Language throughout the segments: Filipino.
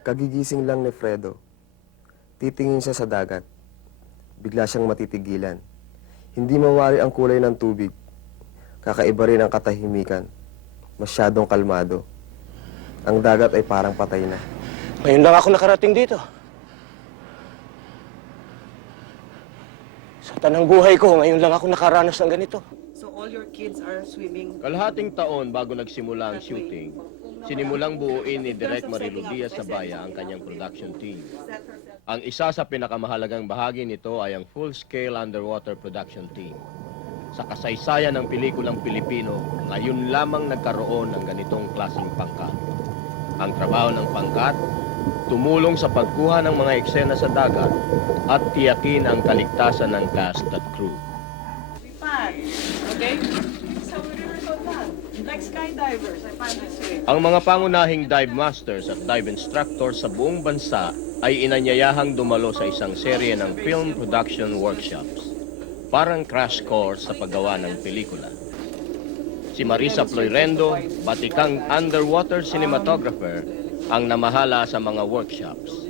Kagigising lang ni Fredo. Titingin siya sa dagat. Bigla siyang matitigilan. Hindi mawari ang kulay ng tubig. Kakaiba rin ang katahimikan. Masyadong kalmado. Ang dagat ay parang patay na. Ngayon lang ako nakarating dito. Sa tanang buhay ko, ngayon lang ako nakaranas ng ganito. So all your kids are swimming? Kalahating taon bago nagsimula ang shooting, sinimulang buuin ni Direk Marilu Diaz Sabaya ang kanyang production team. Ang isa sa pinakamahalagang bahagi nito ay ang full-scale underwater production team. Sa kasaysayan ng pelikulang Pilipino, ngayon lamang nagkaroon ng ganitong klaseng pangkat. Ang trabaho ng pangkat, tumulong sa pagkuha ng mga eksena sa dagat at tiyakin ang kaligtasan ng cast at crew. Okay? So we rehearsal that. Like skydivers, I find this way. Ang mga pangunahing dive masters at dive instructors sa buong bansa ay inanyayahang dumalo sa isang serye ng film production workshops. Parang crash course sa paggawa ng pelikula. Si Marisa Floirendo, batikang underwater cinematographer, ang namahala sa mga workshops.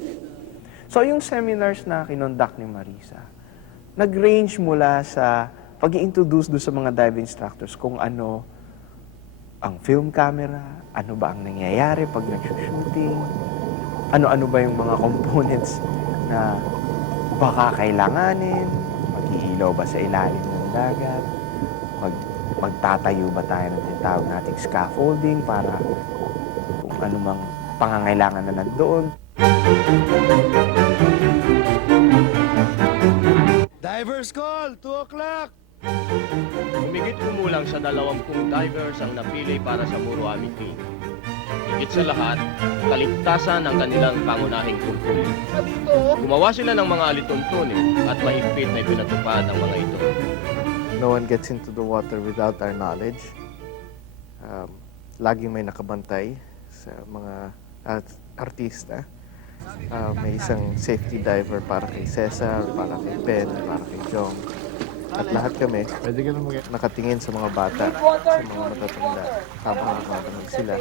So yung seminars na kinonduct ni Marisa, nag-range mula sa pag-i-introduce doon sa mga dive instructors kung ano ang film camera, ano ba ang nangyayari pag nag-shooting, ano-ano ba yung mga components na baka kailanganin, mag-iilaw ba sa ilalim ng dagat, magtatayo ba tayo ng tinatawag nating scaffolding para kung ano mang pangangailangan na nandoon. Divers call! 2 o'clock! Humigit kumulang sa 20 divers ang napili para sa Muruami team. Higit sa lahat, kaligtasan ang kanilang pangunahing tungkulin. Gumawa sila ng mga alituntunin at mahigpit na pinatupad ang mga ito. No one gets into the water without our knowledge. Laging may nakabantay sa mga artista. May isang safety diver para kay Cesar, para kay Ben, para kay Jong. At lahat kami nakatingin sa mga bata, sa mga matatanda, habang nakakabantay sila.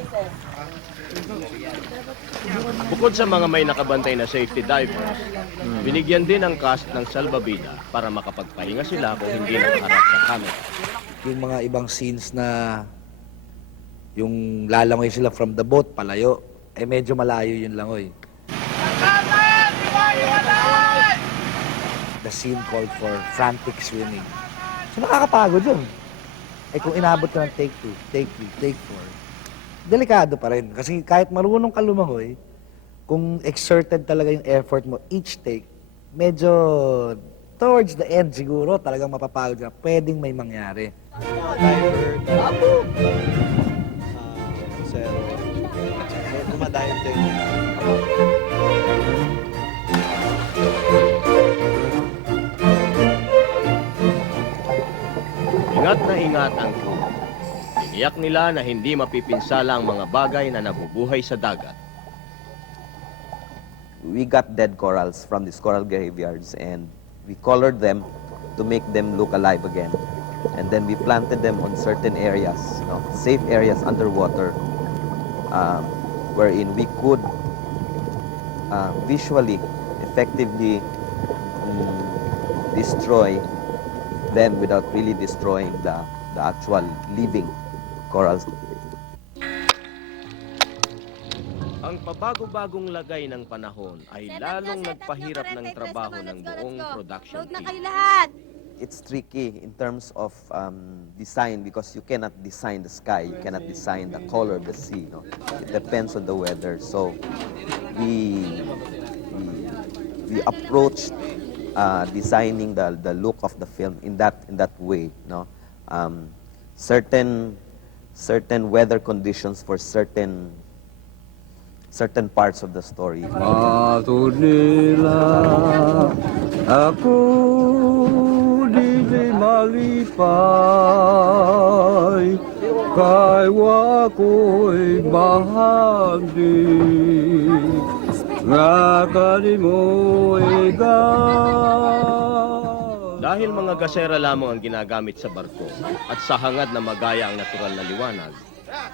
Bukod sa mga may nakabantay na safety divers, binigyan din ang cast ng salbabida para makapagpahinga sila kung hindi nakaharap sa camera. Yung mga ibang scenes na yung lalangoy sila from the boat, palayo, eh medyo malayo yung langoy. The scene called for frantic swimming. So nakakapagod yun. Eh kung inabot ka ng take 2, take 3, take 4, delikado pa rin. Kasi kahit marunong ka lumangoy, kung exerted talaga yung effort mo, each take, medyo towards the end siguro, talagang mapapagod ka. Pwedeng may mangyari. Diver, zero, dumadive din. Ingat na ingat ang crew. Iniyak nila na hindi mapipinsala ang mga bagay na nabubuhay sa dagat. We got dead corals from these coral graveyards and we colored them to make them look alive again. And then we planted them on certain areas, safe areas underwater, wherein we could visually, effectively destroy them without really destroying the actual living corals. Ang pabago-bagong lagay ng panahon ay lalong nagpahirap ng trabaho ng buong production team. It's tricky in terms of design because you cannot design the sky, you cannot design the color of the sea. It depends on the weather. So we approached designing the look of the film in that way. Certain weather conditions for certain parts of the story. Ako di malipay, kay wako'y bahagi, nga kanimo'y Dahil mga gasera lamang ang ginagamit sa barko at sa hangad na magaya ang natural na liwanag,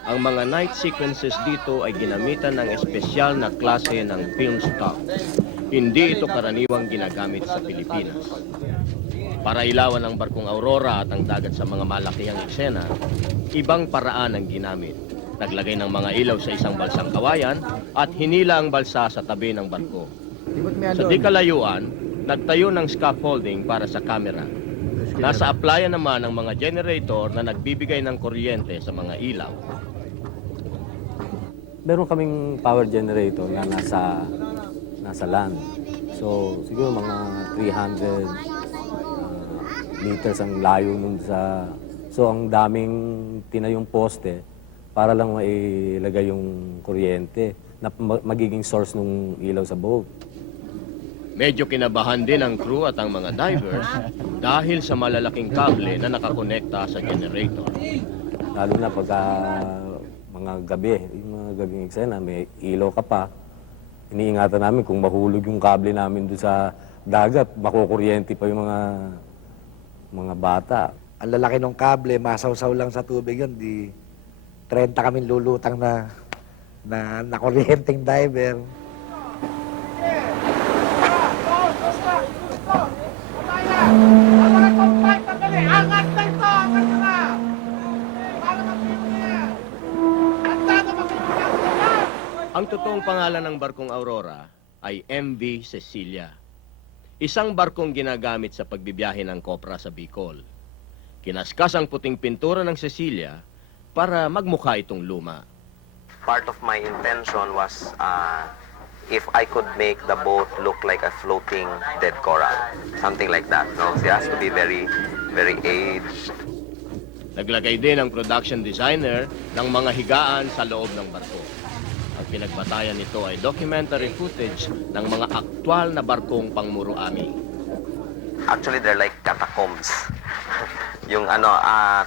Ang mga night sequences dito ay ginamitan ng espesyal na klase ng film stock. Hindi ito karaniwang ginagamit sa Pilipinas. Para ilawan ang barkong Aurora at ang dagat sa mga malakihang eksena, ibang paraan ang ginamit. Naglagay ng mga ilaw sa isang balsang kawayan at hinila ang balsa sa tabi ng barko. Sa di kalayuan, nagtayo ng scaffolding para sa kamera. Nasa applyan naman ang mga generator na nagbibigay ng kuryente sa mga ilaw. Meron kaming power generator na nasa land. So, siguro mga 300 meters ang layo nun sa... So, ang daming tinayong poste para lang mailagay yung kuryente na magiging source ng ilaw sa boat. Medyo kinabahan din ang crew at ang mga divers dahil sa malalaking kable na nakakonekta sa generator. Lalo na pagka mga gabi, yung mga gabing eksena, may ilaw ka pa. Iniingatan namin kung mahulog yung kable namin doon sa dagat, makukuryente pa yung mga bata. Ang lalaki ng kable, masawsaw lang sa tubig yun, di 30 kami lulutang na kuryenteng diver. Ang totoong pangalan ng barkong Aurora ay MV Cecilia. Isang barkong ginagamit sa pagbibiyahe ng kopra sa Bicol. Kinaskas ang puting pintura ng Cecilia para magmukha itong luma. Part of my intention was if I could make the boat look like a floating dead coral, something like that. No, so it has to be very, very aged. Naglagay din ang production designer ng mga higaan sa loob ng barko. Ang pinagbatayan nito ay documentary footage ng mga aktwal na barkong pangmuruami. Actually, they're like catacombs. Yung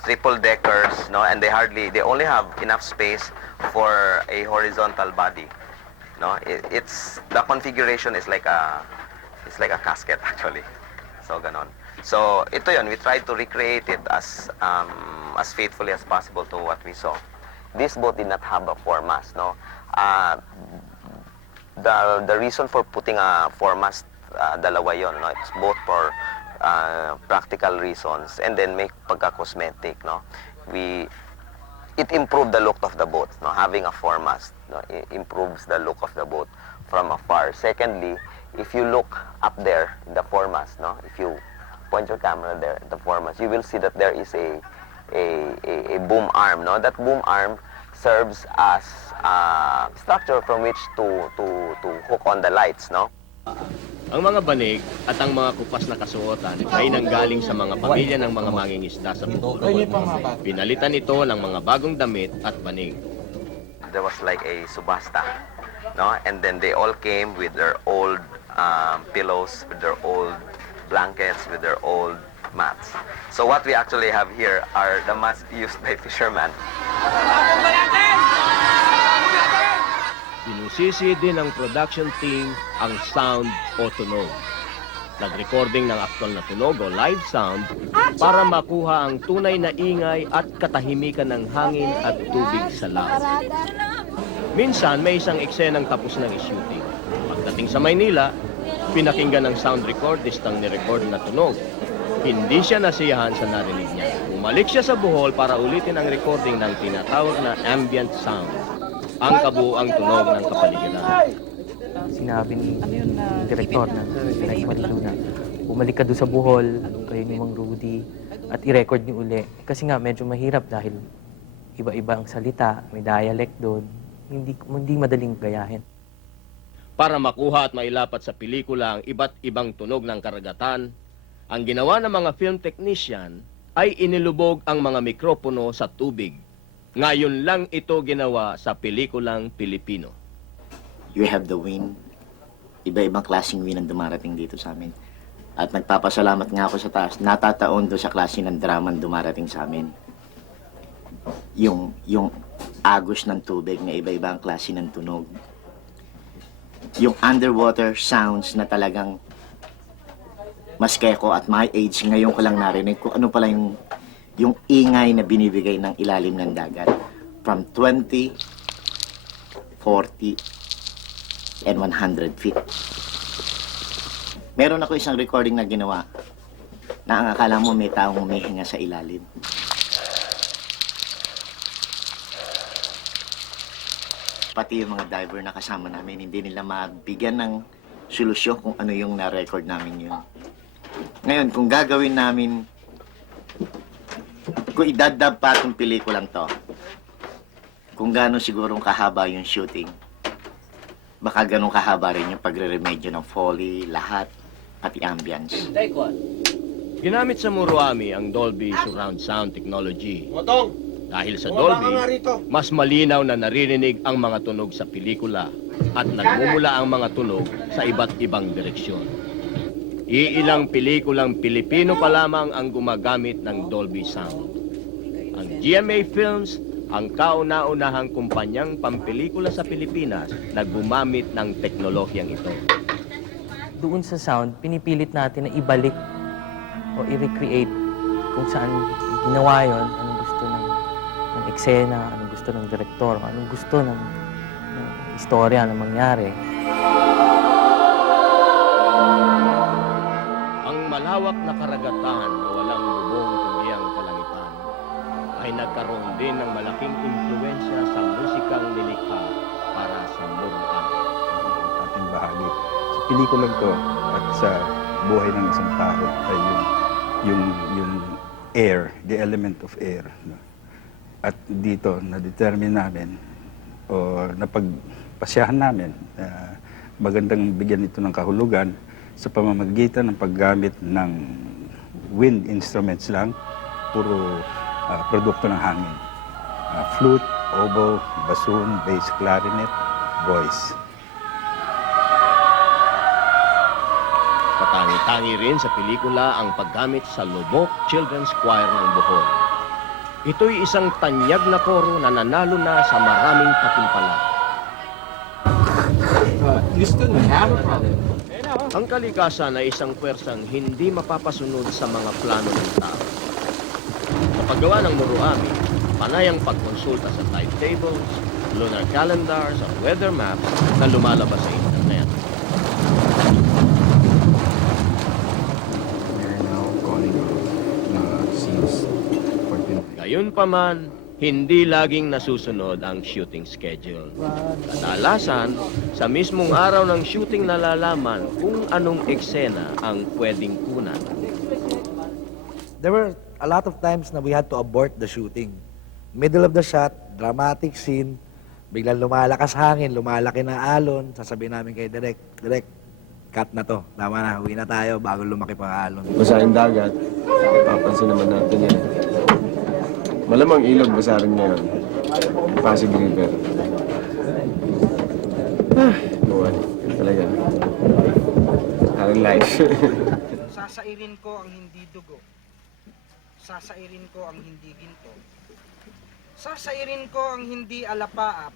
triple deckers, no, and they only have enough space for a horizontal body. No, it's the configuration is like a casket actually. So ganon. So ito yon, we tried to recreate it as faithfully as possible to what we saw. This boat did not have a foremast, no. The reason for putting a foremast, dalawa yon, no. It's both for practical reasons and then make pagka-cosmetic, no. It improved the look of the boat, no. Having a foremast, no, it improves the look of the boat from afar. Secondly, if you look up there in the foremast, no, if you point your camera there at the foremast, you will see that there is a boom arm, no. That boom arm serves as a structure from which to hook on the lights, no. Ang mga banig at ang mga kupas na kasuotan ay nanggaling sa mga pamilya ng mga mangingisda sa Bicol. Pinalitan ito ng mga bagong damit at banig. There was like a subasta, no, and then they all came with their old pillows, with their old blankets, with their old mats. So what we actually have here are the mats used by fishermen. Sinusisi din ng production team ang sound o tunog. Nag-recording ng aktwal na tunog o live sound para makuha ang tunay na ingay at katahimikan ng hangin at tubig sa laut. Minsan may isang eksenang tapos ng shooting. Pagdating sa Maynila, pinakinggan ng sound recordist ang nirecord na tunog. Hindi siya nasiyahan sa narinig niya. Umalik siya sa Bohol para ulitin ang recording ng tinatawag na ambient sound, ang kabuuang tunog ng kapaligiran. Sinabi ni direktor na Direk Marilo na bumalik ka doon sa Bohol, kayo ni Mang Rudy, at i-record niyo uli. Kasi nga medyo mahirap dahil iba-iba ang salita, may dialect doon, hindi madaling gayahin. Para makuha at mailapat sa pelikula ang iba't ibang tunog ng karagatan, ang ginawa ng mga film technician ay inilubog ang mga mikropono sa tubig. Ngayon lang ito ginawa sa pelikulang Pilipino. You have the wind. Iba-ibang klaseng wind ang dumarating dito sa amin. At nagpapasalamat nga ako sa taas. Natataon doon sa klase ng drama ang dumarating sa amin. Yung agos ng tubig na iba-ibang klase ng tunog. Yung underwater sounds na talagang maske ko at my age, ngayon ko lang narinig kung ano pala yung ingay na binibigay ng ilalim ng dagat. from 20, 40, and 100 feet. Meron ako isang recording na ginawa na ang akala mo may taong humihinga sa ilalim. Pati yung mga diver na kasama namin, hindi nila mabigyan ng solusyon kung ano yung na-record namin yun. Ngayon, kung gagawin namin, kung idadab pa itong pelikulang to, kung gano'n sigurong kahaba yung shooting, baka gano'n kahaba rin yung pagre-remedyo ng foley, lahat, pati ambience. Ginamit sa Muruami ang Dolby Surround Sound Technology. Dahil sa Dolby, mas malinaw na naririnig ang mga tunog sa pelikula at nagmumula ang mga tunog sa iba't ibang direksyon. Iilang pelikulang Pilipino pa lamang ang gumagamit ng Dolby Sound. Ang GMA Films, ang kauna-unahang kumpanyang pampelikula sa Pilipinas, naggumamit ng teknolohiyang ito. Doon sa sound, pinipilit natin na ibalik o i-recreate kung saan ginawa yun, anong gusto ng eksena, anong gusto ng direktor, anong gusto ng istorya na mangyari. Ang malawak na karagatan na walang bubong kundi ang kalangitan ay nagkaroon din ng malaking impluwensya sa musikang nilikha para sa Muruami. Ating bahagi sa pelikulang to at sa buhay ng isang tao ay yung air, the element of air. No? At dito, na-determine namin o napagpasyahan namin na magandang bigyan ito ng kahulugan sa pamamagitan ng paggamit ng wind instruments lang, puro produkto ng hangin. Flute, oboe, bassoon, bass, clarinet, voice. Katangi-tangi rin sa pelikula ang paggamit sa Lubok Children's Choir ng Bohol. Ito'y isang tanyag na koro na nanalo na sa maraming patimpalak. Ang kalikasan ay isang pwersang hindi mapapasunod sa mga plano ng tao. Sa paggawa ng Muruami, panay ang pagkonsulta sa timetables, lunar calendars at weather maps na lumalabas sa internet. Gayunpaman, hindi laging nasusunod ang shooting schedule. Kadalasan, sa mismong araw ng shooting nalalaman kung anong eksena ang pwedeng kunan. There were a lot of times na we had to abort the shooting. Middle of the shot, dramatic scene, biglang lumalakas hangin, lumalaki na alon, sasabihin namin kay Direk, cut na to. Tama na, uwi na tayo bago lumaki pa ang alon. Basahin dagat, papansin naman natin yan. Malamang ilog basahin ngayon. Pasig River. Buwan. Talaga. Haring life. Sasairin ko ang hindi dugo. Sasairin ko ang hindi ginto. Sasairin ko ang hindi alapaap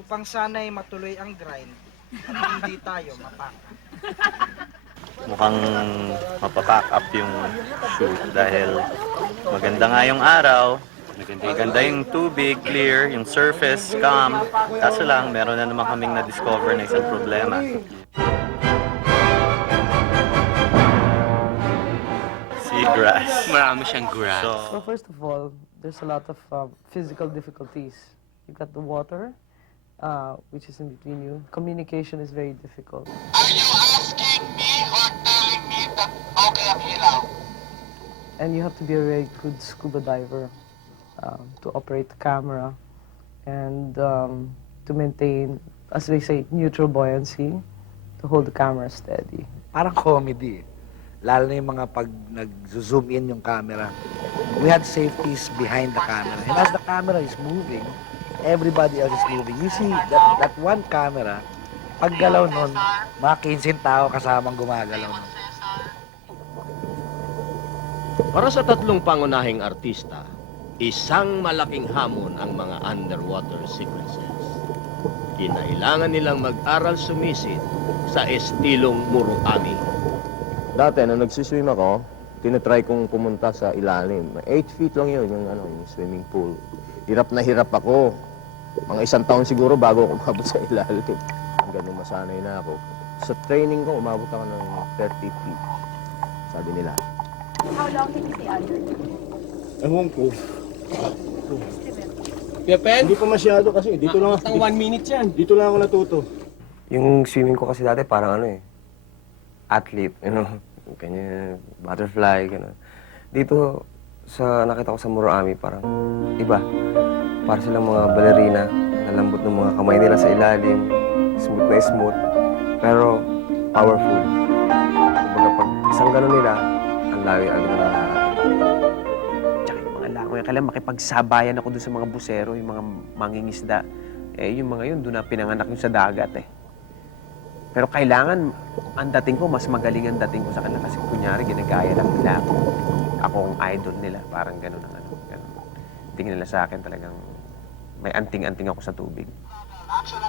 upang sana'y matuloy ang grind at hindi tayo mapaka. Mukhang mapapack up yung shoot dahil maganda nga yung araw, maganda yung tubig, clear, yung surface, calm. Kaso lang, meron na naman kaming na-discover na isang problema. Seagrass. Marami siyang grass. So first of all, there's a lot of physical difficulties. You've got the water, which is in between you. Communication is very difficult. Are you asking me or telling me that okay ang ilaw? And you have to be a very good scuba diver to operate the camera and to maintain, as they say, neutral buoyancy, to hold the camera steady. Parang comedy. Lalo na yung mga pag nag-zoom in yung camera. We had safeties behind the camera. And as the camera is moving, everybody else is moving. You see, that one camera, pag galaw nun, mga 15 tao kasamang gumagalaw nun. Para sa tatlong pangunahing artista, isang malaking hamon ang mga underwater sequences. Kinailangan nilang mag-aral sumisid sa estilong Muruami. Dati, nung nagsiswim ako, tinatry kong pumunta sa ilalim. 8 feet lang yun, yung swimming pool. Hirap na hirap ako. Mga 1 taon siguro bago ako umabot sa ilalim. Hanggang masanay na ako. Sa training ko, umabot ako ng 30 feet. Sabi nila. How long can you stay under? Ewan ko. Hindi pa masyado kasi. Dito lang ako. 1 minute yan. Dito lang ako natuto. Yung swimming ko kasi dati parang ano eh, athlete, ganyan, butterfly, gano'n. Dito, nakita ko sa Murami, parang iba. Para silang mga balerina, nalambot ng mga kamay nila sa ilalim, smooth na smooth, pero powerful. Kumbaga pag isang gano'n nila, ang lawi agad na Tsaka yung mga langoy, kailangan makipagsabayan ako doon sa mga busero, yung mga mangingisda. Yung mga yun, doon na pinanganak yung sa dagat Pero kailangan, ang dating ko, mas magaling ang dating ko sa kanila kasi kunyari, ginagaya lang nila ako. Ako ang idol nila, parang gano'n ang ganun. Tingin nila sa akin talagang may anting-anting ako sa tubig. Action